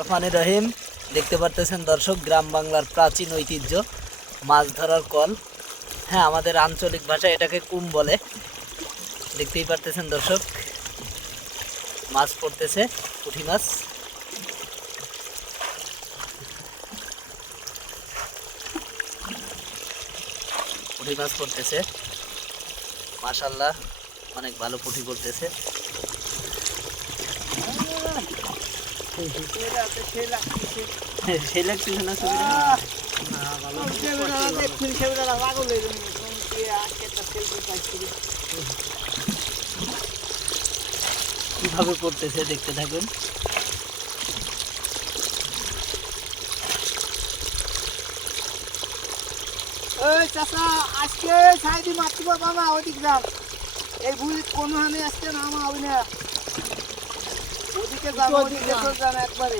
রহমানির রহিম। দেখতে পারতেছেন দর্শক, গ্রাম বাংলার প্রাচীন ঐতিহ্য মাছ ধরার কল। হ্যাঁ, আমাদের আঞ্চলিক ভাষায় এটাকে কুম বলে। দেখতেই পারতেছেন দর্শক, মাছ পড়তেছে, পুঁটি মাছ। পুঁটি মাছ পড়তেছে, মাশাআল্লাহ, অনেক ভালো পুঁটি পড়তেছে। সেই লাগতেছে না ছবিটা? কিভাবে পড়তেছে দেখতে থাকুন। চাচা আজকে সাইডে মারতে পারবা না, ওদিক যান। এই ভুল কোনো হানে আজকে নামা হবে না, ওদিকে যান, ওদিকে যান একবারে।